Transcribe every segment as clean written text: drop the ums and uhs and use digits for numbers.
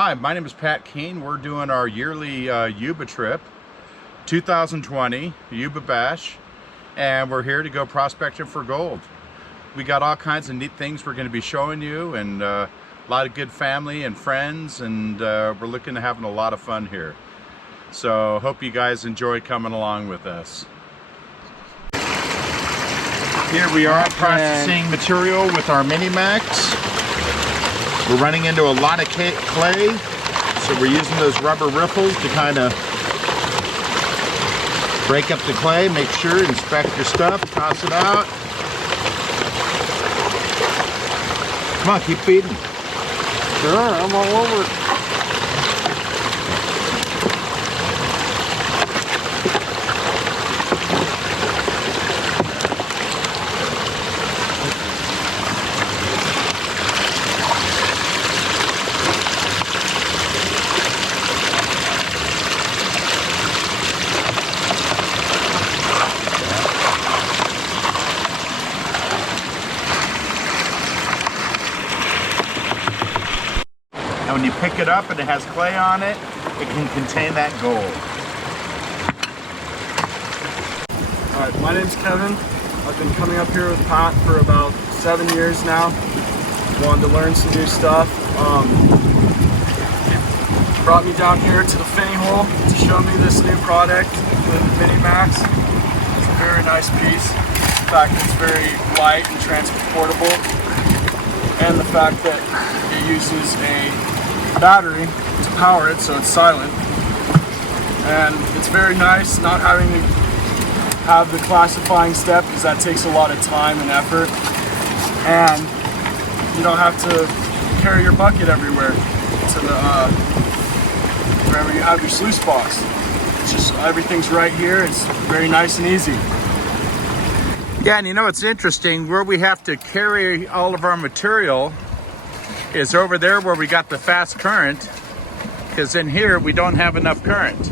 Hi, my name is Pat Keene. We're doing our yearly Yuba trip, 2020 Yuba Bash, and we're here to go prospecting for gold. We got all kinds of neat things we're going to be showing you, and a lot of good family and friends, and we're looking to having a lot of fun here. So hope you guys enjoy coming along with us. Here we are processing material with our Mini-Max. We're running into a lot of clay, so we're using those rubber riffles to kind of break up the clay. Make sure, inspect your stuff, toss it out. Come on, keep feeding. Sure, I'm all over it. And when you pick it up and it has clay on it, it can contain that gold. Alright, my name's Kevin. I've been coming up here with Pat for about 7 years now. Wanted to learn some new stuff. Brought me down here to the Finney hole to show me this new product, the Mini-Max. It's a very nice piece. In fact, it's very light and transportable. And the fact that it uses a battery to power it, so it's silent. And it's very nice not having to have the classifying step, because that takes a lot of time and effort. And you don't have to carry your bucket everywhere to the wherever you have your sluice box. It's just everything's right here. It's very nice and easy. Yeah, and you know what's interesting, where we have to carry all of our material is over there where we got the fast current, because in here we don't have enough current.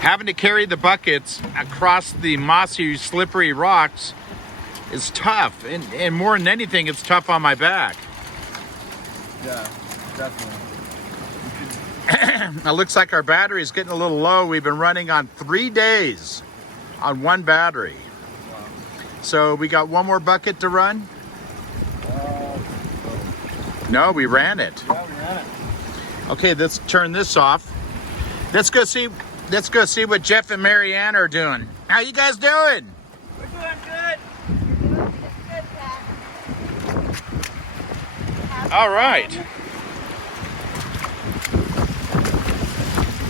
Having to carry the buckets across the mossy, slippery rocks is tough, and more than anything, it's tough on my back. Yeah, definitely. It looks like our battery is getting a little low. We've been running on 3 days on one battery. Wow. So we got one more bucket to run. No, we ran it. Yeah, we ran it. Okay, let's turn this off. Let's go see what Jeff and Mary Ann are doing. How you guys doing? We're doing good. You're doing good, Pat. All right.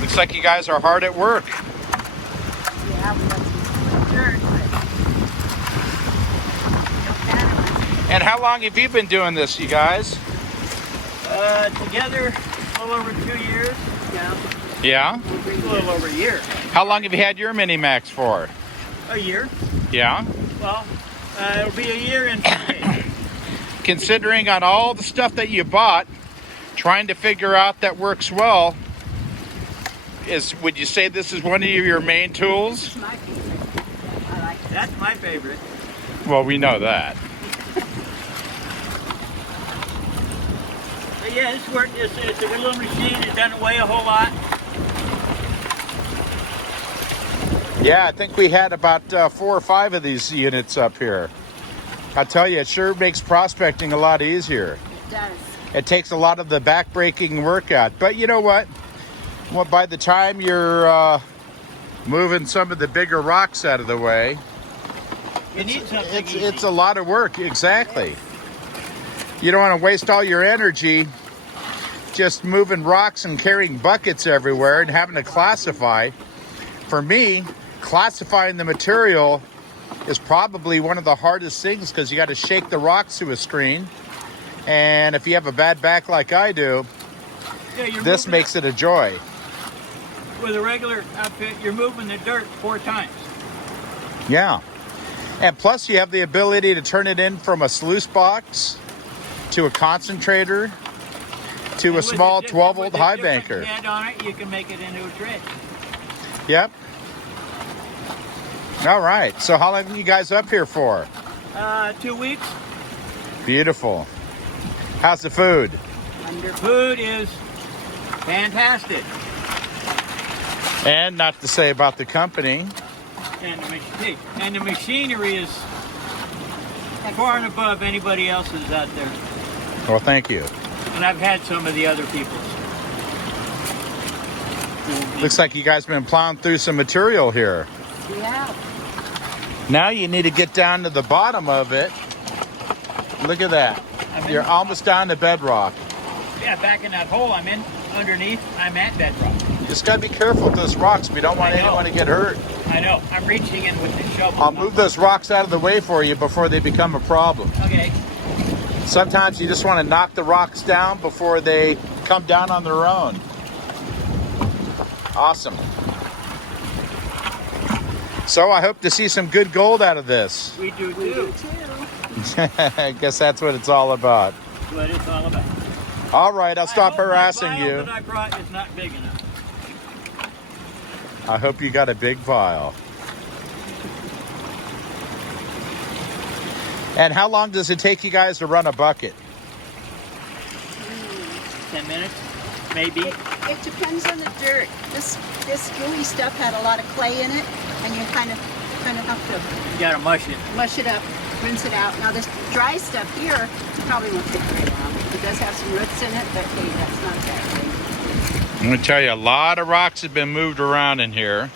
Looks like you guys are hard at work. Yeah, we got some dirt, but don't panic. And how long have you been doing this, you guys? Together, a little over 2 years. Yeah. Yeah? A little over a year. How long have you had your Mini-Max for? A year. Yeah? Well, it'll be a year in 2 days. Considering on all the stuff that you bought, trying to figure out that works well, would you say this is one of your main tools? It's my favorite. I like it. That's my favorite. Well, we know that. But yeah, it's a good little machine. It doesn't weigh a whole lot. Yeah, I think we had about 4 or 5 of these units up here. I tell you, it sure makes prospecting a lot easier. It does. It takes a lot of the back-breaking work out. But you know what? Well, by the time you're moving some of the bigger rocks out of the way, You need something easy. it's a lot of work. Exactly. You don't want to waste all your energy just moving rocks and carrying buckets everywhere and having to classify. For me, classifying the material is probably one of the hardest things, because you got to shake the rocks through a screen. And if you have a bad back like I do, Yeah, this makes it a joy. With a regular outfit, you're moving the dirt 4 times. Yeah. And plus you have the ability to turn it in from a sluice box to a concentrator to And a with small the 12-volt high different banker. head on it, you can make it into a trench. Yep. All right. So how long are you guys up here for? 2 weeks. Beautiful. How's the food? I Food is fantastic. And not to say about the company. And the machinery is far and above anybody else's out there. Well, thank you. And I've had some of the other people's. Looks like you guys have been plowing through some material here. Yeah. Now you need to get down to the bottom of it. Look at that. You're almost down to bedrock. Yeah, back in that hole I'm in, underneath, I'm at bedrock. Just gotta be careful with those rocks. We don't want anyone to get hurt. I know. I'm reaching in with the shovel. I'll move those rocks out of the way for you before they become a problem. Okay. Sometimes you just want to knock the rocks down before they come down on their own. Awesome. So I hope to see some good gold out of this. We do too. I guess that's what it's all about. That's what it's all about. All right, I'll stop harassing The vial you. that I brought is not big enough. I hope you got a big vial. And how long does it take you guys to run a bucket? 10 minutes, maybe. It depends on the dirt. This gooey stuff had a lot of clay in it, and you kind of have to You gotta mush it. mush it up, rinse it out. Now this dry stuff here probably won't take very long. It does have some roots in it, but hey, that's not that thing. I'm gonna tell you, a lot of rocks have been moved around in here.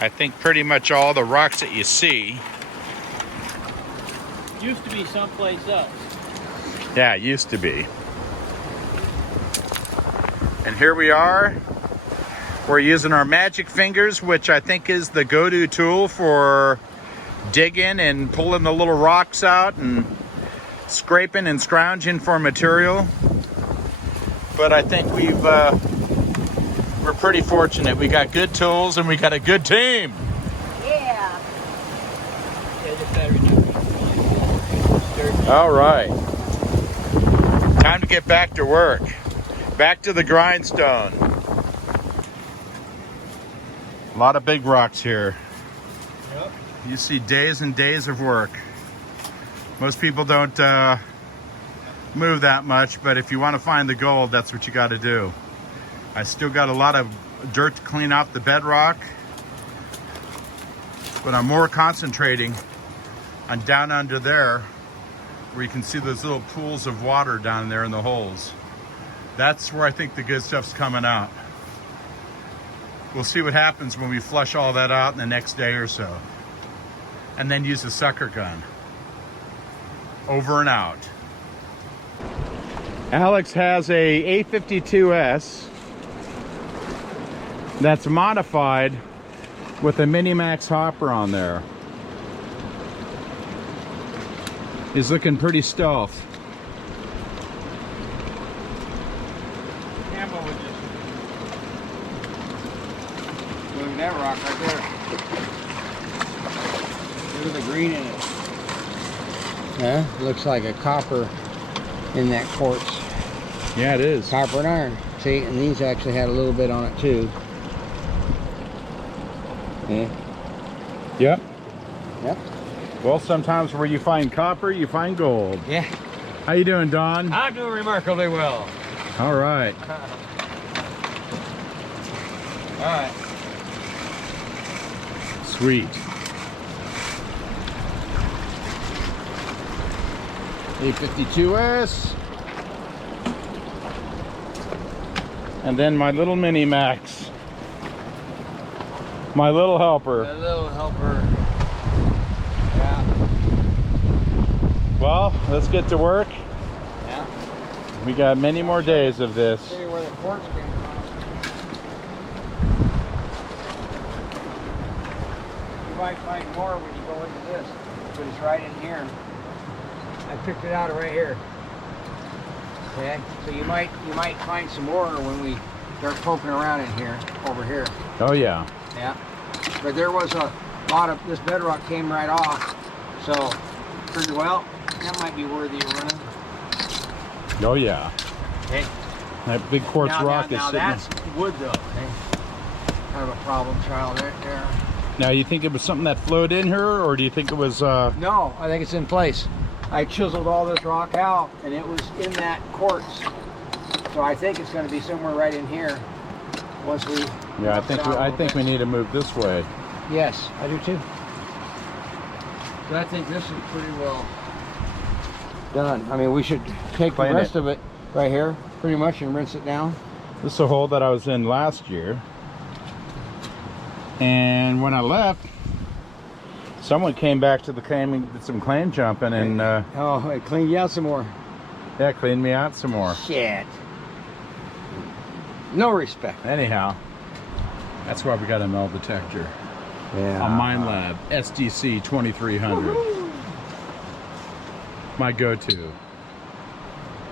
I think pretty much all the rocks that you see. Used to be someplace else. Yeah, it used to be. And here we are. We're using our magic fingers, which I think is the go-to tool for digging and pulling the little rocks out and scraping and scrounging for material. But I think we're pretty fortunate. We got good tools and we got a good team. Yeah. All right. Time to get back to work. Back to the grindstone. A lot of big rocks here. Yep. You see days and days of work. Most people don't move that much, but if you want to find the gold, that's what you got to do. I still got a lot of dirt to clean off the bedrock, but I'm more concentrating on down under there, where you can see those little pools of water down there in the holes. That's where I think the good stuff's coming out. We'll see what happens when we flush all that out in the next day or so. And then use the sucker gun. Over and out. Alex has a A52S that's modified with a Minimax hopper on there. He's looking pretty stealth. Campbell would just Look at that rock right there. Look at the green in it. Yeah, looks like a copper in that quartz. Yeah, it is. Copper and iron. See, and these actually had a little bit on it too. Yeah. Yep. Yep. Well, sometimes where you find copper, you find gold. Yeah. How you doing, Don? I'm doing remarkably well. All right. All right. Sweet. A52S. And then my little Minimax. My little helper. A little helper. Yeah. Well, let's get to work. Yeah. We got many more days of this. See where the quartz came from. You might find more when you go into this, but it's right in here. I picked it out right here. Okay, so you might find some more when we start poking around in here, over here. Oh yeah. Yeah, but there was a lot of this bedrock came right off, so pretty well that might be worthy of running. Oh yeah. Okay. That big quartz rock is now sitting. that's wood though. Okay. Kind of a problem child right there. Now, you think it was something that flowed in here, or do you think it was? No, I think it's in place. I chiseled all this rock out, and it was in that quartz So I think it's going to be somewhere right in here. Once we. Yeah, I think we need to move this way. Yes, I do too. So I think this is pretty well done. I mean, we should take Clean the rest it. of it right here, pretty much, and rinse it down. This is a hole that I was in last year. And when I left, someone came back to the claim, did some claim jumping, and Oh, it cleaned you out some more. yeah, cleaned me out some more. Shit. No respect. Anyhow, that's why we got a metal detector. Yeah. A Mine Lab SDC 2300. My go-to.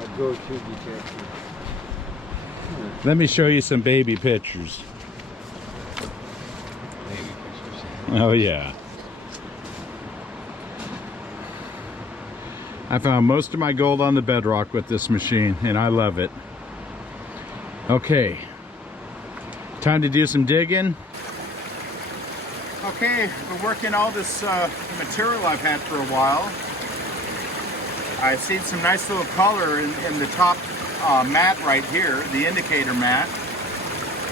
A go-to detector. Let me show you some baby pictures. Maybe pictures. Oh yeah. I found most of my gold on the Bedrock with this machine, and I love it. Okay, time to do some digging. Okay, been working all this material I've had for a while. I've seen some nice little color in the top mat right here, the indicator mat.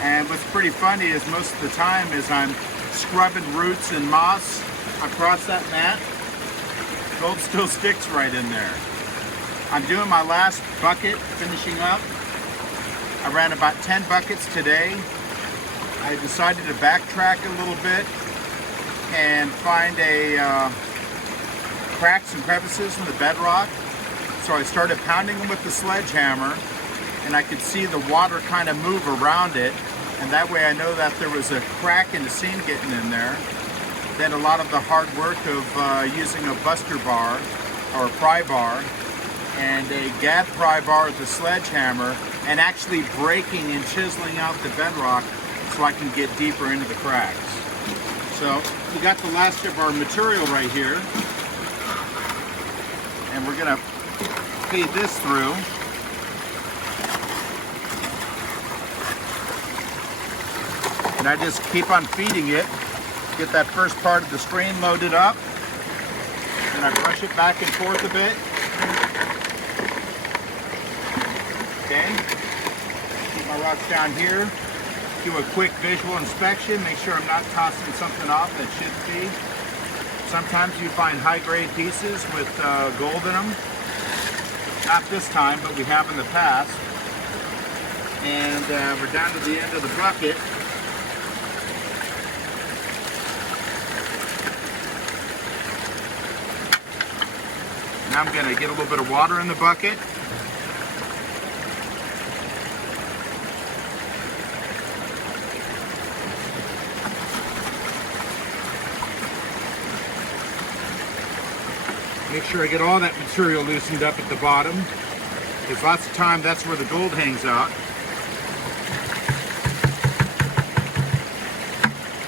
And what's pretty funny is most of the time is I'm scrubbing roots and moss across that mat. Gold still sticks right in there. I'm doing my last bucket, finishing up. I ran about 10 buckets today. I decided to backtrack a little bit and find cracks and crevices in the bedrock. So I started pounding them with the sledgehammer, and I could see the water kind of move around it, and that way I know that there was a crack in the seam getting in there. Then a lot of the hard work of using a buster bar or a pry bar and a gad pry bar with a sledgehammer, and actually breaking and chiseling out the bedrock so I can get deeper into the cracks. So we got the last of our material right here, and we're gonna feed this through. And I just keep on feeding it, get that first part of the screen loaded up, and I brush it back and forth a bit. Okay, keep my rocks down here, do a quick visual inspection, make sure I'm not tossing something off that shouldn't be. Sometimes you find high-grade pieces with gold in them. Not this time, but we have in the past. And we're down to the end of the bucket. Now I'm going to get a little bit of water in the bucket. Make sure I get all that material loosened up at the bottom, because lots of time that's where the gold hangs out.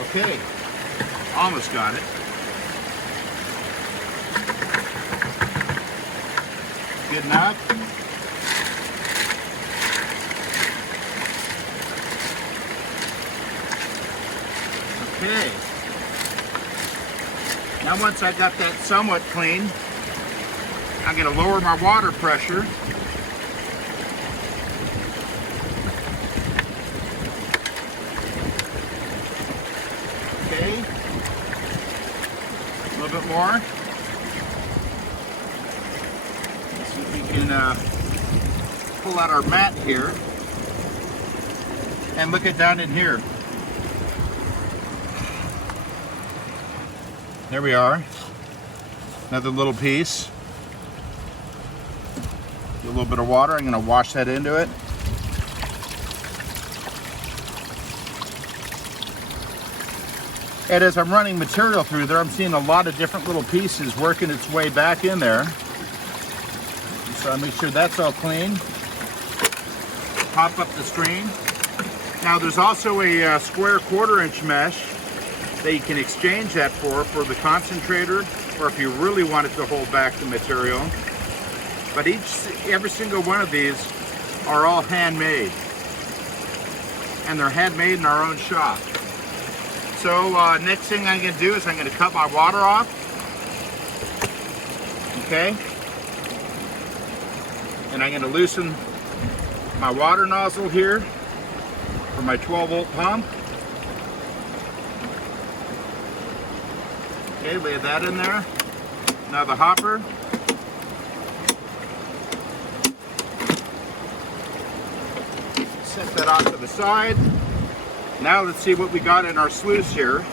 Okay, almost got it. Good enough. Okay. Now once I got that somewhat clean, I'm going to lower my water pressure. Okay. A little bit more. See if we can pull out our mat here and look it down in here. There we are. Another little piece. A little bit of water. I'm going to wash that into it. And as I'm running material through there, I'm seeing a lot of different little pieces working its way back in there. So I make sure that's all clean. Pop up the screen. Now there's also a square 1/4 inch mesh that you can exchange that for the concentrator, or if you really wanted to hold back the material. But every single one of these are all handmade, and they're handmade in our own shop. So next thing I'm going to do is I'm going to cut my water off. Okay, and I'm going to loosen my water nozzle here for my 12-volt pump. Okay, lay that in there. Now the hopper. Set that off to the side. Now let's see what we got in our sluice here.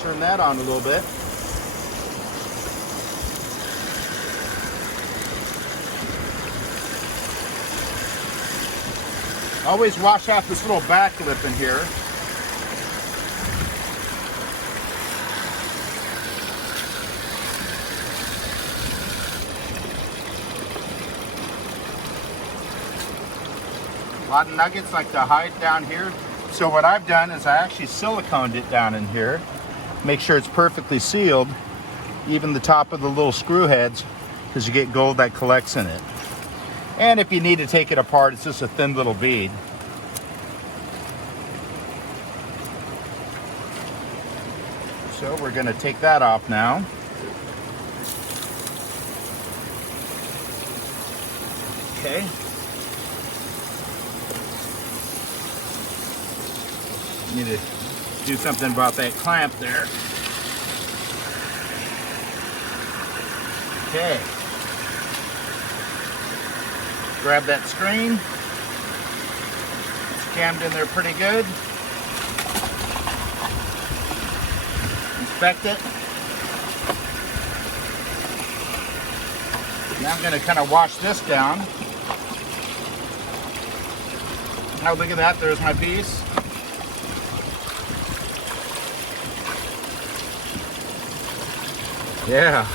Turn that on a little bit. Always wash out this little back lip in here. A lot of nuggets like to hide down here. So what I've done is I actually siliconed it down in here. Make sure it's perfectly sealed, even the top of the little screw heads, because you get gold that collects in it. And if you need to take it apart, it's just a thin little bead. So we're going to take that off now. Okay. Need to do something about that clamp there. Okay. Grab that screen. It's jammed in there pretty good. Inspect it. Now I'm going to kind of wash this down. Now look at that, there's my piece. Yeah.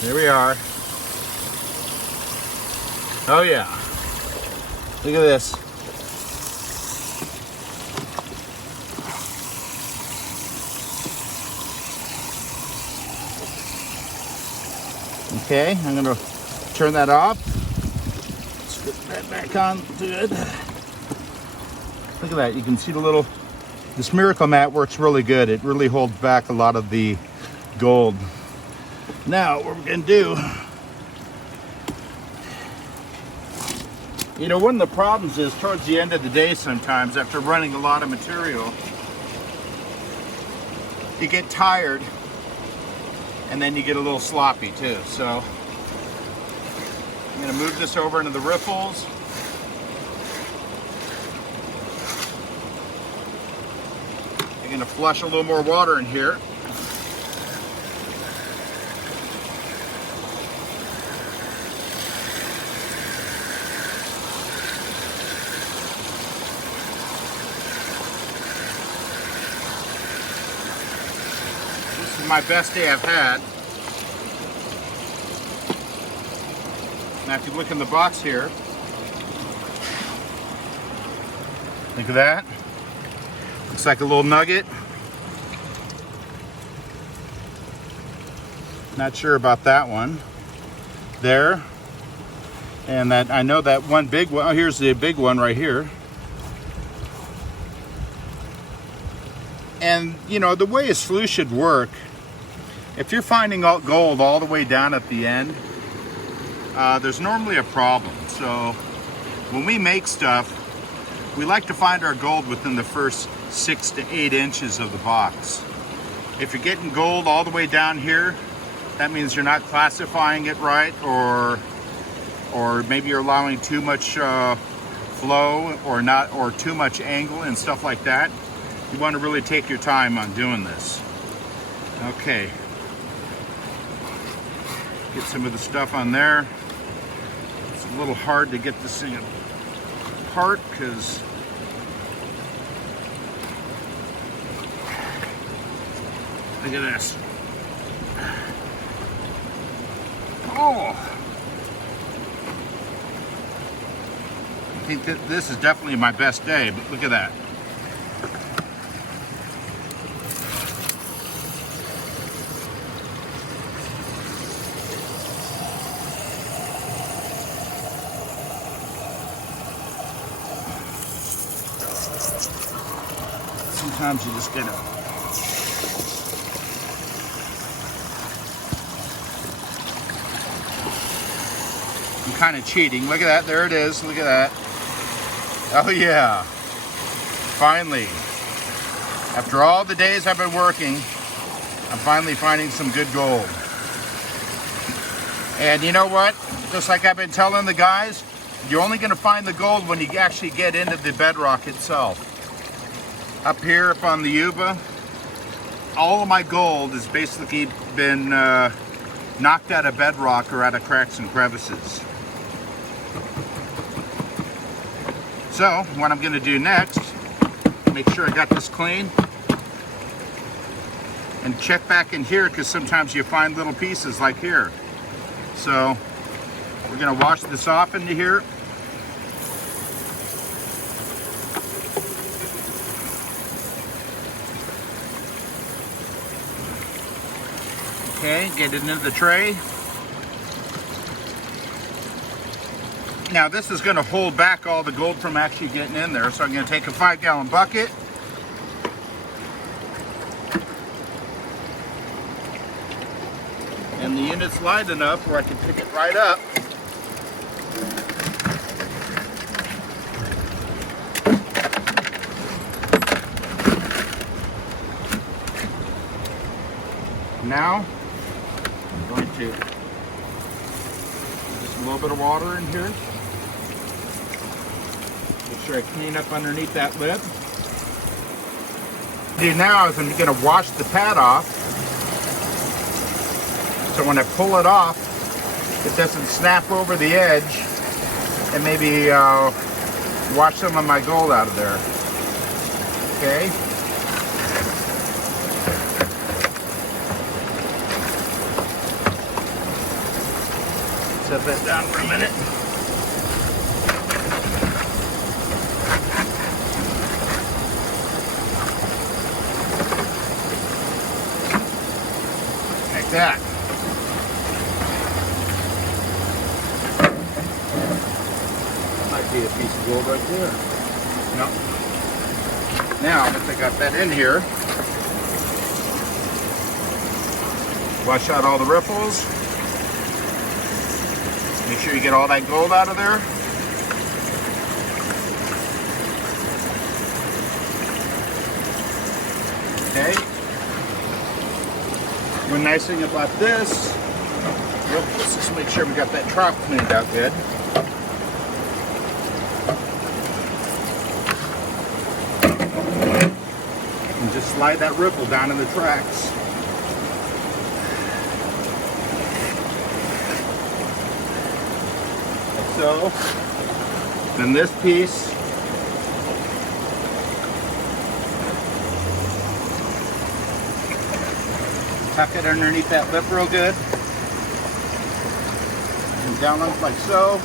Here we are. Oh yeah. Look at this. Okay, I'm gonna turn that off. Let's get that back on. Good. Look at that, you can see this Miracle Mat works really good. It really holds back a lot of the gold. Now, what we're gonna do, you know, one of the problems is towards the end of the day sometimes, after running a lot of material, you get tired and then you get a little sloppy too. So, I'm gonna move this over into the riffles. I'm gonna flush a little more water in here. This is my best day I've had. Now if you look in the box here, look at that. Looks like a little nugget. Not sure about that one. There. And that, I know that one big one. Oh, here's the big one right here. And you know, the way a sluice should work, if you're finding gold all the way down at the end, there's normally a problem. So when we make stuff, we like to find our gold within the first 6 to 8 inches of the box. If you're getting gold all the way down here, that means you're not classifying it right, or maybe you're allowing too much flow or too much angle and stuff like that. You want to really take your time on doing this. Okay. Get some of the stuff on there. It's a little hard to get this thing apart because look at this. Oh! I think that this is definitely my best day, but look at that. Sometimes you just gotta I'm kind of cheating. Look at that, there it is, look at that. Oh yeah, finally. After all the days I've been working, I'm finally finding some good gold. And you know what? Just like I've been telling the guys, you're only going to find the gold when you actually get into the bedrock itself. Up here, up on the Yuba, all of my gold has basically been knocked out of bedrock or out of cracks and crevices. So, what I'm going to do next, make sure I got this clean, and check back in here, because sometimes you find little pieces like here. So we're going to wash this off into here. Okay, get it into the tray. Now this is going to hold back all the gold from actually getting in there. So I'm going to take a 5-gallon bucket. And the unit's light enough where I can pick it right up. Now, I'm going to put just a little bit of water in here. Make sure I clean up underneath that lid. Now is I'm going to wash the pad off. So when I pull it off, it doesn't snap over the edge and maybe wash some of my gold out of there. Okay. Set that down for a minute. Like that. Might be a piece of gold right there. No. Now, once I got that in here, wash out all the ripples. Make sure you get all that gold out of there. Okay. One nice thing about this, let's just make sure we got that trough cleaned out good. And just slide that ripple down in the tracks. So, then this piece, tuck it underneath that lip real good, and down like so.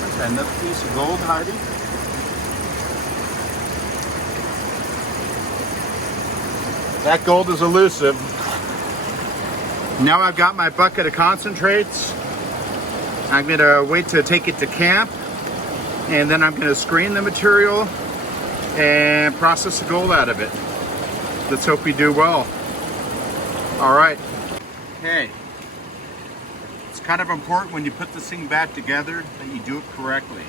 There's another piece of gold hiding. That gold is elusive. Now I've got my bucket of concentrates. I'm going to wait to take it to camp, and then I'm going to screen the material and process the gold out of it. Let's hope we do well. All right. Okay. It's kind of important when you put this thing back together that you do it correctly.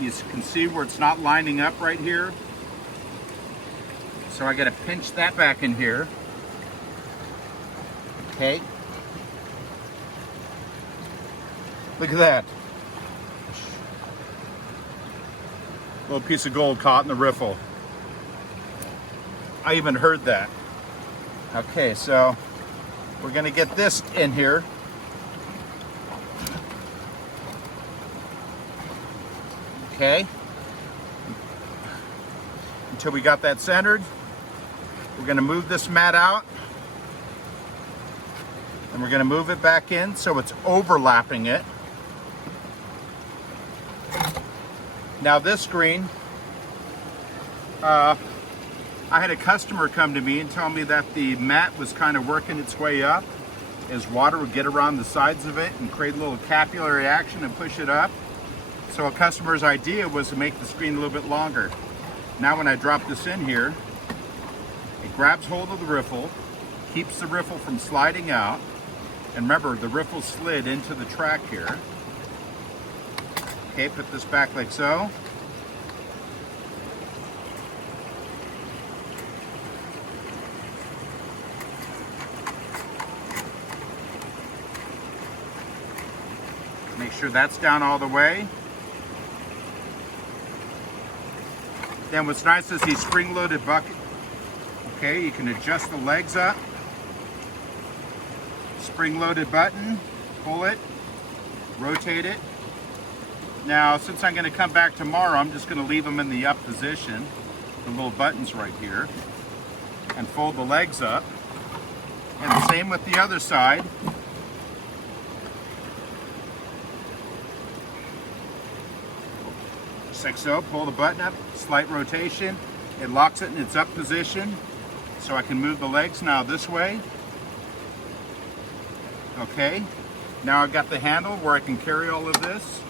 You can see where it's not lining up right here. So I got to pinch that back in here. Okay. Look at that. Little piece of gold caught in the riffle. I even heard that. Okay, so we're gonna get this in here. Okay. Until we got that centered. We're gonna move this mat out. And we're gonna move it back in so it's overlapping it. Now this screen, I had a customer come to me and tell me that the mat was kind of working its way up as water would get around the sides of it and create a little capillary action and push it up. So a customer's idea was to make the screen a little bit longer. Now when I drop this in here, it grabs hold of the riffle, keeps the riffle from sliding out, And remember, the riffle slid into the track here. Okay, put this back like so. Make sure that's down all the way. Then what's nice is these spring-loaded bucket. Okay, you can adjust the legs up. Spring-loaded button, pull it, rotate it. Now, since I'm going to come back tomorrow, I'm just going to leave them in the up position, the little buttons right here, and fold the legs up. And the same with the other side. Just like so, pull the button up, slight rotation. It locks it in its up position, so I can move the legs now this way. Okay, now I've got the handle where I can carry all of this,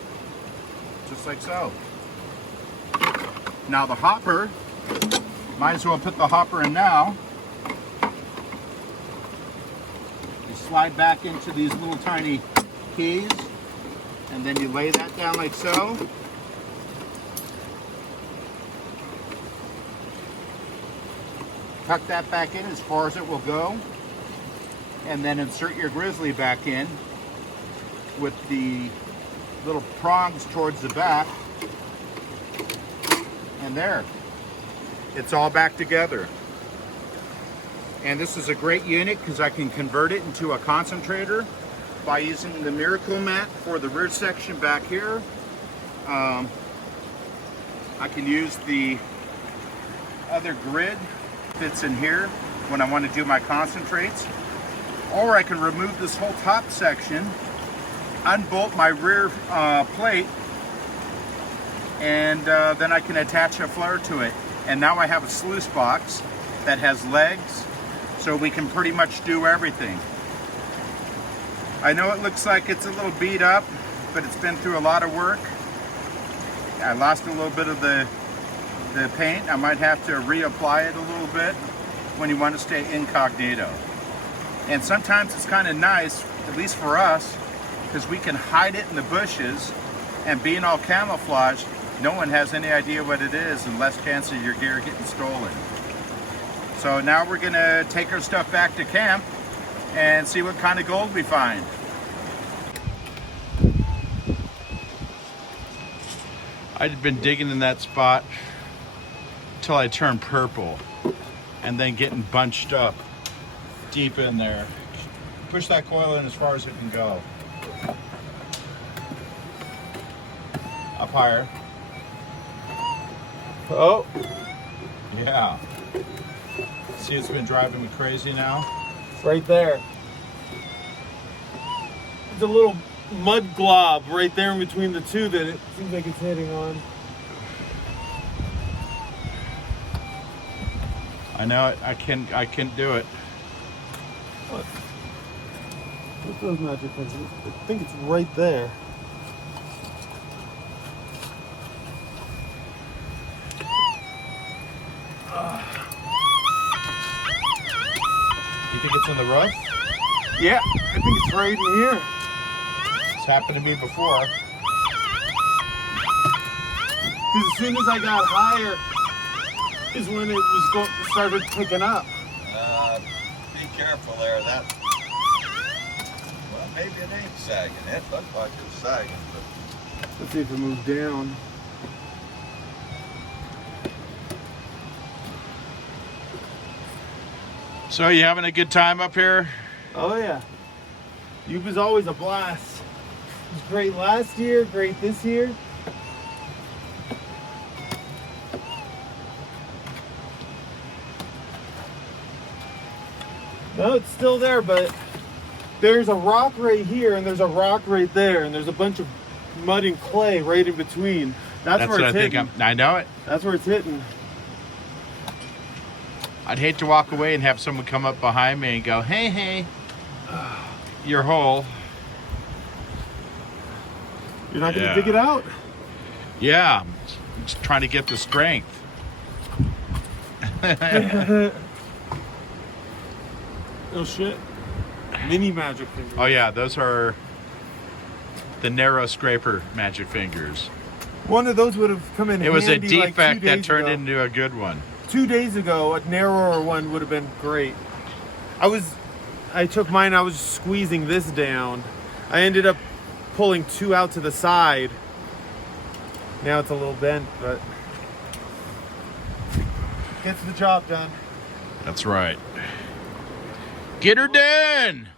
just like so. Now the hopper, might as well put the hopper in now. You slide back into these little tiny keys, and then you lay that down like so. Tuck that back in as far as it will go, and then insert your grizzly back in with the little prongs towards the back, and there, it's all back together. And this is a great unit because I can convert it into a concentrator by using the Miracle mat for the rear section back here. I can use the other grid fits in here when I want to do my concentrates, or I can remove this whole top section, unbolt my rear plate, and then I can attach a flare to it. And now I have a sluice box that has legs, so we can pretty much do everything. I know it looks like it's a little beat up, but it's been through a lot of work. I lost a little bit of the paint. I might have to reapply it a little bit when you want to stay incognito. And sometimes it's kind of nice, at least for us, because we can hide it in the bushes, and being all camouflaged, no one has any idea what it is and less chance of your gear getting stolen. So now we're gonna take our stuff back to camp and see what kind of gold we find. I'd been digging in that spot till I turned purple, and then getting bunched up deep in there. Push that coil in as far as it can go. Up higher. Oh, Yeah. See, it's been driving me crazy now. right there. There's a little mud glob right there in between the two that it seems like it's hitting on. I know it. I can't do it. What? What's those magic things? I think it's right there. You think it's in the rough? Yeah, I think it's right in here. It's happened to me before. Because as soon as I got higher is when it was started picking up. Be careful there. That, well, maybe it ain't sagging. It looked like it's sagging, but Let's see if it moves down. So you having a good time up here? Oh yeah. Yuba's always a blast. It was great last year, great this year. No, it's still there, but there's a rock right here and there's a rock right there and there's a bunch of mud and clay right in between. That's where what it's I think. hitting. I know it. That's where it's hitting. I'd hate to walk away and have someone come up behind me and go, "Hey, hey, your hole." You're not gonna Yeah. dig it out? Yeah, just trying to get the strength. Oh shit. Mini magic fingers. Oh yeah, those are the narrow scraper magic fingers. One of those would have come in It was a handy, like, 2 defect that days turned ago. into a good one. 2 days ago, a narrower one would have been great. I took mine, I was squeezing this down. I ended up pulling 2 out to the side. Now it's a little bent, but gets the job done. That's right. Get her done!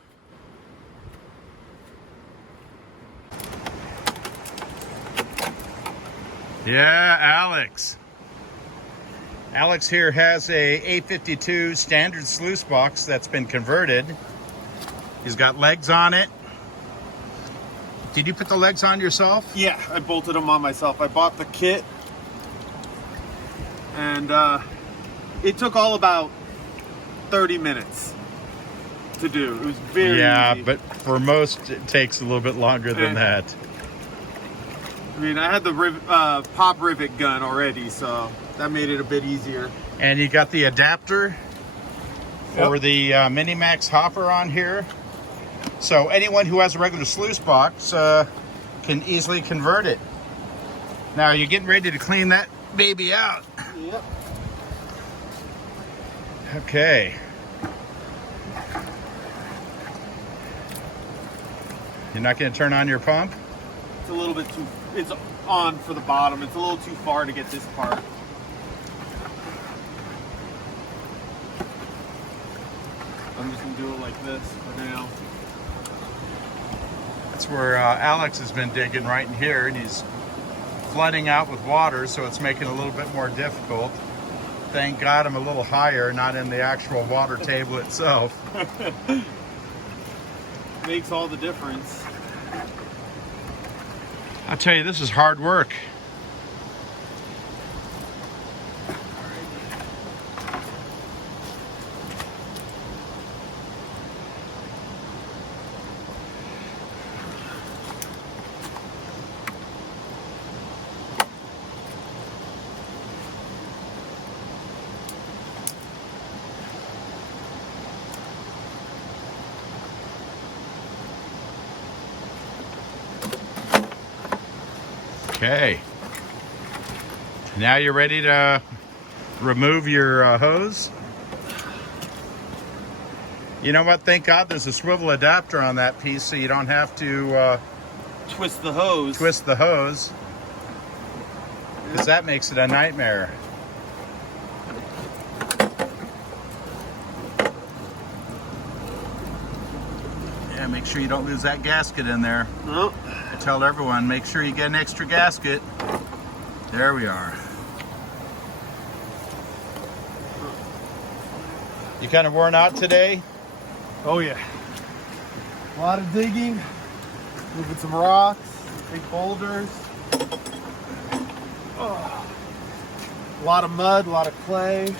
Yeah, Alex. Alex here has a 852 standard sluice box that's been converted. He's got legs on it. Did you put the legs on yourself? Yeah, I bolted them on myself. I bought the kit, and it took all about 30 minutes to do. It was very easy. But for most it takes a little bit longer than that. I mean, I had the pop rivet gun already, so that made it a bit easier. And you got the adapter for the Minimax hopper on here. So anyone who has a regular sluice box can easily convert it. Now you're getting ready to clean that baby out. Yep. Okay. You're not going to turn on your pump? It's a little bit too, it's on for the bottom. It's a little too far to get this part. I'm just going to do it like this for now. That's where Alex has been digging right in here, and he's flooding out with water, so it's making it a little bit more difficult. Thank God I'm a little higher, not in the actual water table itself. Makes all the difference. I'll tell you, this is hard work. Okay. Now you're ready to remove your hose? You know what? Thank God there's a swivel adapter on that piece so you don't have to Twist the hose. twist the hose. Because that makes it a nightmare. Yeah, make sure you don't lose that gasket in there. No. I tell everyone, make sure you get an extra gasket. There we are. You kind of worn out today? Oh yeah. A lot of digging, moving some rocks, big boulders. Oh. A lot of mud, a lot of clay.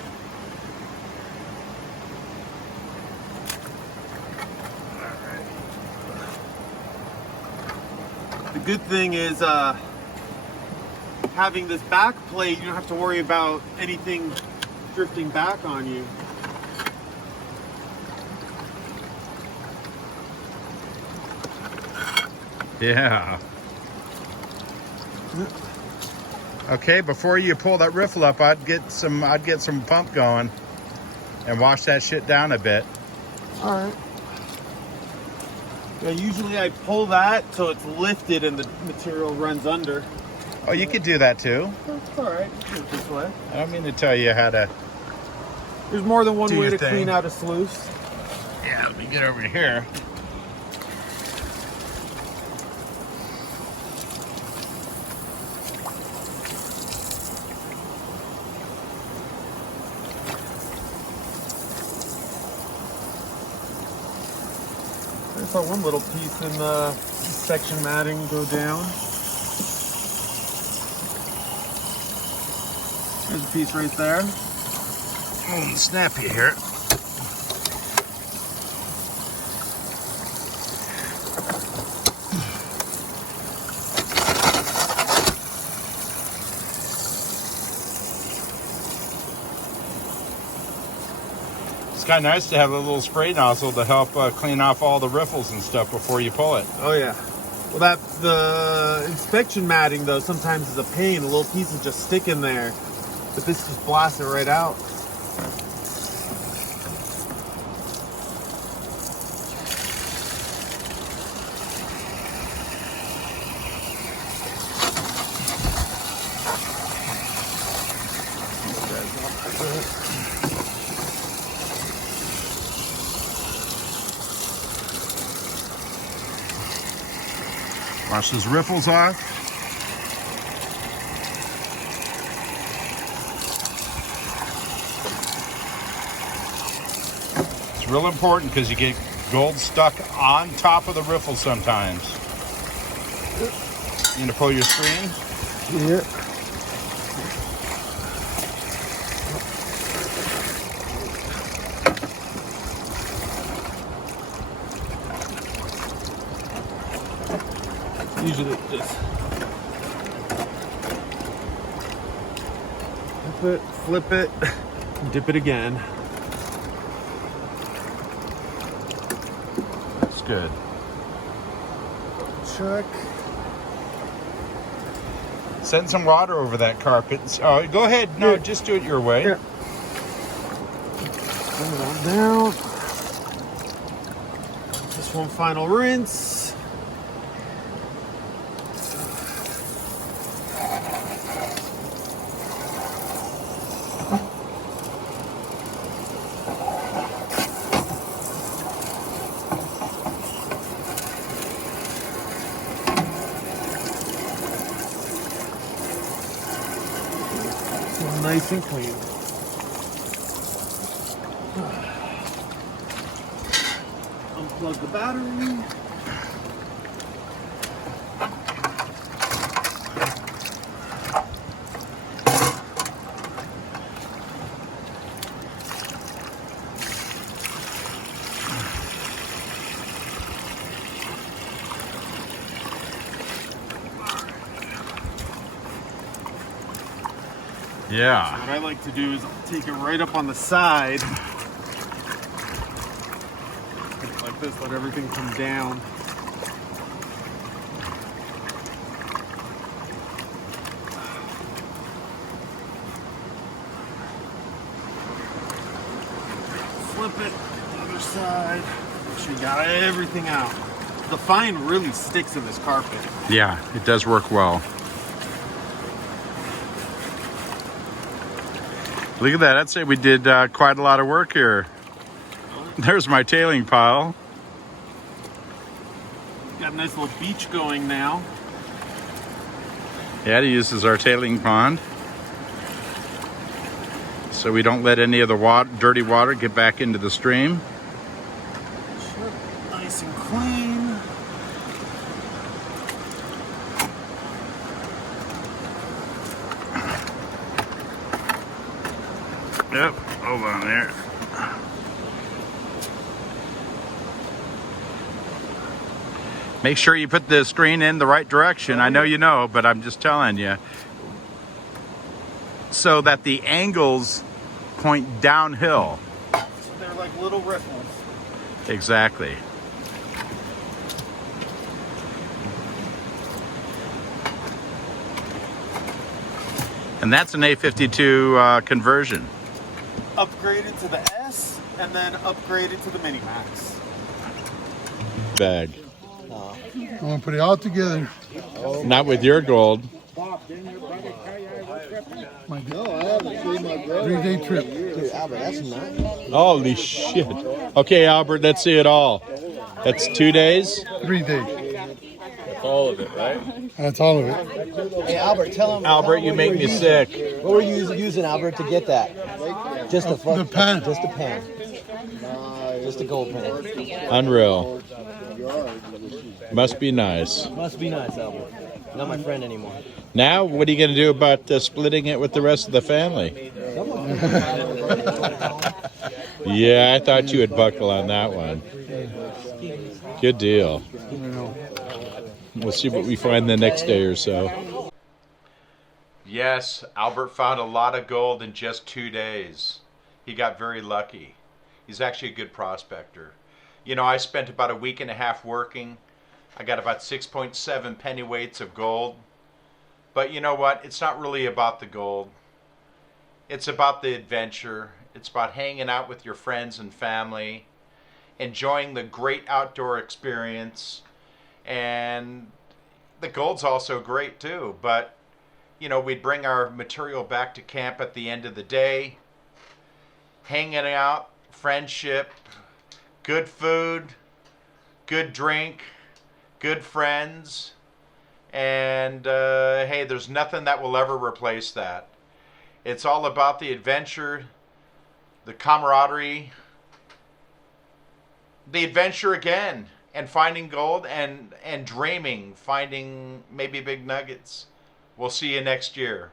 The good thing is having this back plate, you don't have to worry about anything drifting back on you. Yeah. Okay, before you pull that riffle up, I'd get some pump going and wash that shit down a bit. All right. Yeah, usually I pull that so it's lifted and the material runs under. Oh, you could do that too. That's all right. Do it this way. I don't mean to tell you how to. There's more than one Do way your to thing. clean out a sluice. Yeah, let me get over here. I saw one little piece in the section matting go down. There's a piece right there. Snappy here. kind of nice to have a little spray nozzle to help clean off all the riffles and stuff before you pull it. Oh yeah. Well, the inspection matting though sometimes is a pain. A little pieces just stick in there, but this just blasts it right out. Wash those riffles off. It's real important because you get gold stuck on top of the riffle sometimes. You gonna pull your screen? Yeah. Usually just flip it, dip it again. That's good. Check. Send some water over that carpet. Oh, go ahead. No, just do it your way. Here. Bring it on down. Just one final rinse. Nice and clean. Unplug the battery. Yeah. What I like to do is take it right up on the side. Like this, let everything come down. Flip it, other side. Make sure you got everything out. The fine really sticks in this carpet. Yeah, it does work well. Look at that. I'd say we did quite a lot of work here. There's my tailing pile. Got a nice little beach going now. Yeah, it uses our tailing pond. So we don't let any of the dirty water get back into the stream. Nice and clean. Yep, hold on there. Make sure you put the screen in the right direction. I know you know, but I'm just telling you. So that the angles point downhill. So they're like little riffles. Exactly. And that's an A52 conversion. Upgraded to the S and then upgraded to the Mini Max. Bag. I'm gonna put it all together. Not with your gold. No, I haven't seen my brother. 3-day trip. Dude, Albert, that's nice. Holy shit. Okay, Albert, let's see it all. That's 2 days? 3 days. All of it, right? That's all of it. Hey, Albert, tell him. Albert, you make me sick. What were you using, Albert, to get that? Just a The pan. Just a pan. Just a gold pan. Unreal. Must be nice. Must be nice, Albert. Not my friend anymore. Now, what are you going to do about splitting it with the rest of the family? Yeah, I thought you would buckle on that one. Good deal. We'll see what we find the next day or so. Yes, Albert found a lot of gold in just 2 days. He got very lucky. He's actually a good prospector. You know, I spent about a week and a half working. I got about 6.7 pennyweights of gold. But you know what? It's not really about the gold. It's about the adventure. It's about hanging out with your friends and family, enjoying the great outdoor experience. And the gold's also great too. But, you know, we'd bring our material back to camp at the end of the day, hanging out, friendship, good food, good drink, good friends. And hey, there's nothing that will ever replace that. It's all about the adventure, the camaraderie, the adventure again, and finding gold and dreaming, finding maybe big nuggets. We'll see you next year.